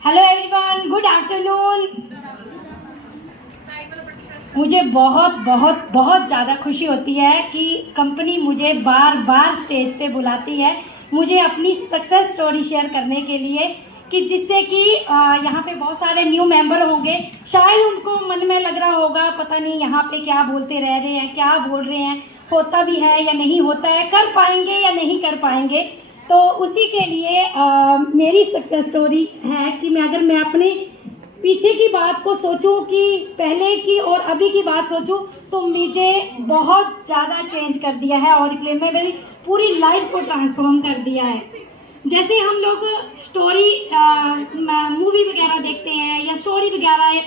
Hello everyone, good afternoon. मुझे बहुत बहुत बहुत ज़्यादा खुशी होती है कि कंपनी मुझे बार बार स्टेज पे बुलाती है मुझे अपनी सक्सेस स्टोरी शेयर करने के लिए, कि जिससे कि यहाँ पे बहुत सारे न्यू मेंबर होंगे। शायद उनको मन में लग रहा होगा पता नहीं यहाँ पे क्या बोलते रह रहे हैं, क्या बोल रहे हैं, होता भी है या नहीं होता है, कर पाएंगे या नहीं कर पाएंगे। तो उसी के लिए मेरी सक्सेस स्टोरी है कि मैं अपने पीछे की बात को सोचूं, कि पहले की और अभी की बात सोचूं, तो मुझे बहुत ज़्यादा चेंज कर दिया है और इसलिए मैं मेरी पूरी लाइफ को ट्रांसफॉर्म कर दिया है। जैसे हम लोग स्टोरी मूवी वगैरह देखते हैं या स्टोरी वगैरह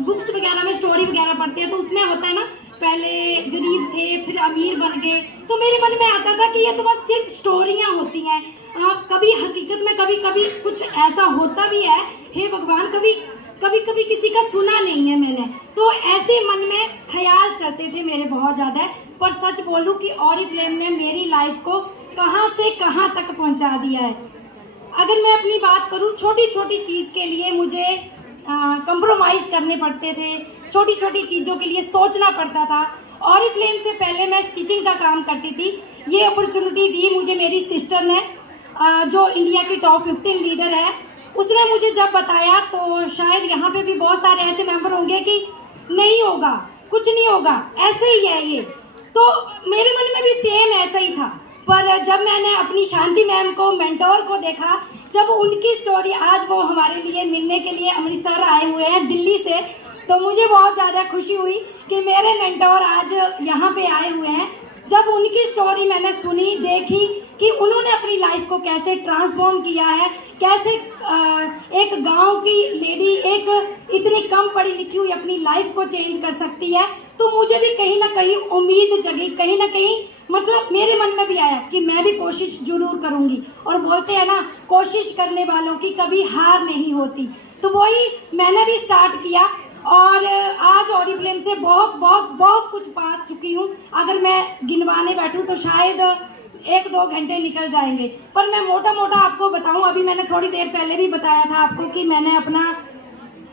बुक्स वगैरह में स्टोरी वगैरह पढ़ते हैं, तो उसमें होता है ना, पहले गरीब थे फिर अमीर बन गए। तो मेरे मन में आता था कि ये तो बस सिर्फ स्टोरियाँ होती हैं, कभी हकीकत में कभी कभी कुछ ऐसा होता भी है, हे भगवान, कभी कभी कभी किसी का सुना नहीं है मैंने। तो ऐसे मन में ख्याल चलते थे मेरे बहुत ज़्यादा। पर सच बोलूँ कि ऑरिफ्लेम ने मेरी लाइफ को कहाँ से कहाँ तक पहुँचा दिया है। अगर मैं अपनी बात करूँ, छोटी छोटी चीज़ के लिए मुझे कंप्रोमाइज़ करने पड़ते थे, छोटी छोटी चीज़ों के लिए सोचना पड़ता था। ऑरिफ्लेम से पहले मैं स्टिचिंग का काम करती थी। ये अपॉर्चुनिटी दी मुझे मेरी सिस्टर ने, जो इंडिया की टॉप 15 लीडर है। उसने मुझे जब बताया, तो शायद यहाँ पे भी बहुत सारे ऐसे मेंबर होंगे कि नहीं होगा, कुछ नहीं होगा, ऐसे ही है ये। तो मेरे मन में भी सेम ऐसा ही था। पर जब मैंने अपनी शांति मैम को, मेंटोर को देखा, जब उनकी स्टोरी, आज वो हमारे लिए मिलने के लिए अमृतसर आए हुए हैं दिल्ली से, तो मुझे बहुत ज़्यादा खुशी हुई कि मेरे मेंटोर आज यहाँ पे आए हुए हैं। जब उनकी स्टोरी मैंने सुनी, देखी कि उन्होंने अपनी लाइफ को कैसे ट्रांसफॉर्म किया है, कैसे एक गांव की लेडी, एक इतनी कम पढ़ी लिखी हुई अपनी लाइफ को चेंज कर सकती है, तो मुझे भी कहीं ना कहीं उम्मीद जगी, कहीं ना कहीं मतलब मेरे मन में भी आया कि मैं भी कोशिश जरूर करूँगी। और बोलते हैं ना, कोशिश करने वालों की कभी हार नहीं होती। तो वही मैंने भी स्टार्ट किया और आज ऑरिफ्लेम से बहुत बहुत बहुत कुछ पा चुकी हूँ। अगर मैं गिनवाने बैठूँ तो शायद 1-2 घंटे निकल जाएंगे। पर मैं मोटा मोटा आपको बताऊँ, अभी मैंने थोड़ी देर पहले भी बताया था आपको कि मैंने अपना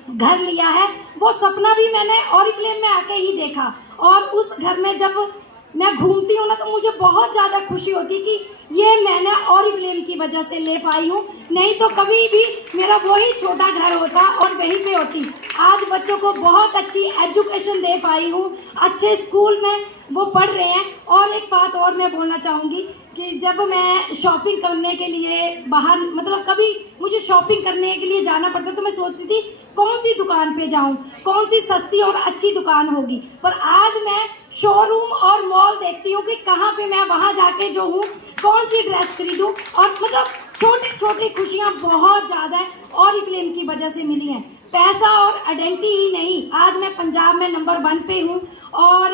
घर लिया है। वो सपना भी मैंने ऑरिफ्लेम में आके ही देखा। और उस घर में जब मैं घूमती हूँ ना, तो मुझे बहुत ज़्यादा खुशी होती कि ये मैंने ऑरिफ्लेम की वजह से ले पाई हूँ। नहीं तो कभी भी मेरा वही छोटा घर होता और वहीं पे होती। आज बच्चों को बहुत अच्छी एजुकेशन दे पाई हूँ, अच्छे स्कूल में वो पढ़ रहे हैं। और एक बात और मैं बोलना चाहूँगी कि जब मैं शॉपिंग करने के लिए बाहर, मतलब कभी मुझे शॉपिंग करने के लिए जाना पड़ता, तो मैं सोचती थी कौन सी दुकान पे जाऊं, कौन सी सस्ती और अच्छी दुकान होगी। पर आज मैं शोरूम और मॉल देखती हूँ कि कहाँ पे मैं वहाँ जाके जो हूँ कौन सी ड्रेस खरीदूँ। और मतलब छोटी छोटी खुशियाँ बहुत ज़्यादा ऑरिफ्लेम की वजह से मिली हैं। पैसा और आइडेंटिटी ही नहीं, आज मैं पंजाब में नंबर 1 पे हूँ और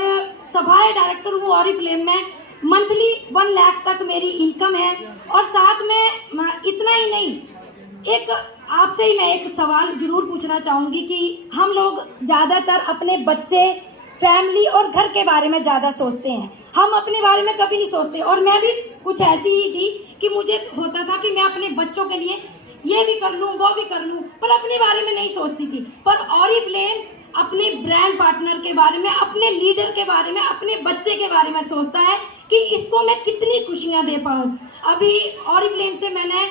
सफाई डायरेक्टर हूँ ऑरिफ्लेम में। मंथली 1 लाख तक मेरी इनकम है। और साथ में इतना ही नहीं, एक आपसे ही मैं एक सवाल जरूर पूछना चाहूँगी कि हम लोग ज़्यादातर अपने बच्चे, फैमिली और घर के बारे में ज़्यादा सोचते हैं, हम अपने बारे में कभी नहीं सोचते। और मैं भी कुछ ऐसी ही थी कि मुझे होता था कि मैं अपने बच्चों के लिए ये भी कर लूँ, वो भी कर लूँ, पर अपने बारे में नहीं सोचती थी। पर ऑरिफ्लेम अपने ब्रांड पार्टनर के बारे में, अपने लीडर के बारे में, अपने बच्चे के बारे में सोचता है कि इसको मैं कितनी खुशियाँ दे पाऊँ। अभी ऑरिफ्लेम से मैंने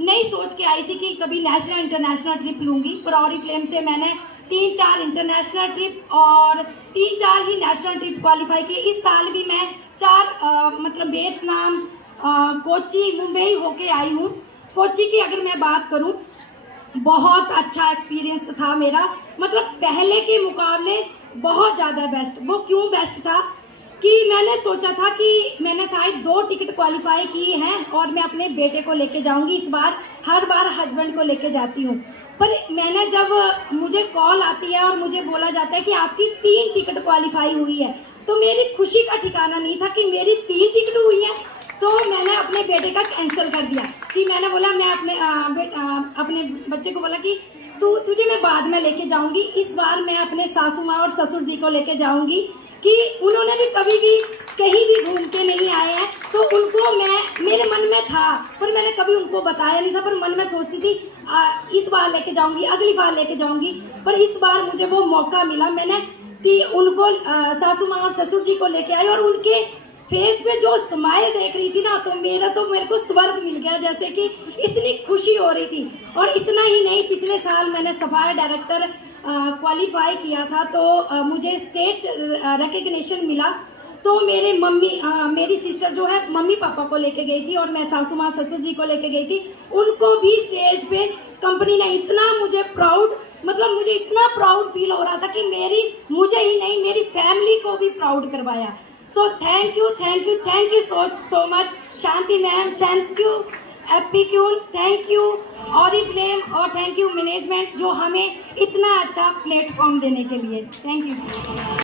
नहीं सोच के आई थी कि कभी नेशनल इंटरनेशनल ट्रिप लूँगी, पर ऑरिफ्लेम से मैंने 3-4 इंटरनेशनल ट्रिप और 3-4 ही नेशनल ट्रिप क्वालिफाई की। इस साल भी मैं 4 मतलब वियतनाम, कोची, मुंबई होके आई हूँ। कोची की अगर मैं बात करूँ, बहुत अच्छा एक्सपीरियंस था मेरा, मतलब पहले के मुकाबले बहुत ज़्यादा बेस्ट। वो क्यों बेस्ट था कि मैंने सोचा था कि मैंने शायद 2 टिकट क्वालिफाई किए हैं और मैं अपने बेटे को लेके जाऊंगी इस बार। हर बार हस्बैंड को लेके जाती हूँ, पर मैंने जब मुझे कॉल आती है और मुझे बोला जाता है कि आपकी 3 टिकट क्वालिफाई हुई है, तो मेरी खुशी का ठिकाना नहीं था कि मेरी 3 टिकट हुई है। तो मैंने अपने बेटे का कैंसिल कर दिया कि मैंने बोला, मैं अपने बच्चे को बोला कि तुझे मैं बाद में लेके जाऊंगी, इस बार मैं अपने सासू माँ और ससुर जी को लेके जाऊंगी, कि उन्होंने भी कभी भी कहीं भी घूम के नहीं आए हैं। तो उनको मैं, मेरे मन में था, पर मैंने कभी उनको बताया नहीं था। पर मन में सोचती थी इस बार लेके जाऊंगी, अगली बार लेके जाऊंगी, पर इस बार मुझे वो मौका मिला। मैंने उनको सासू माँ और ससुर जी को लेके आई और उनके फेस पे जो स्माइल देख रही थी ना, तो मेरे को स्वर्ग मिल गया, जैसे कि इतनी खुशी हो रही थी। और इतना ही नहीं, पिछले साल मैंने सफाया डायरेक्टर क्वालिफाई किया था, तो मुझे स्टेट रिकग्निशन मिला। तो मेरी सिस्टर जो है मम्मी पापा को लेके गई थी और मैं सासू माँ ससुर जी को लेके गई थी। उनको भी स्टेज पे कंपनी ने इतना मुझे इतना प्राउड फील हो रहा था कि मुझे ही नहीं, मेरी फैमिली को भी प्राउड करवाया। So thank you so much Shanti ma'am, thank you एपिक्यूल, थैंक यू ऑरिफ्लेम और थैंक यू मैनेजमेंट, जो हमें इतना अच्छा प्लेटफॉर्म देने के लिए। Thank you.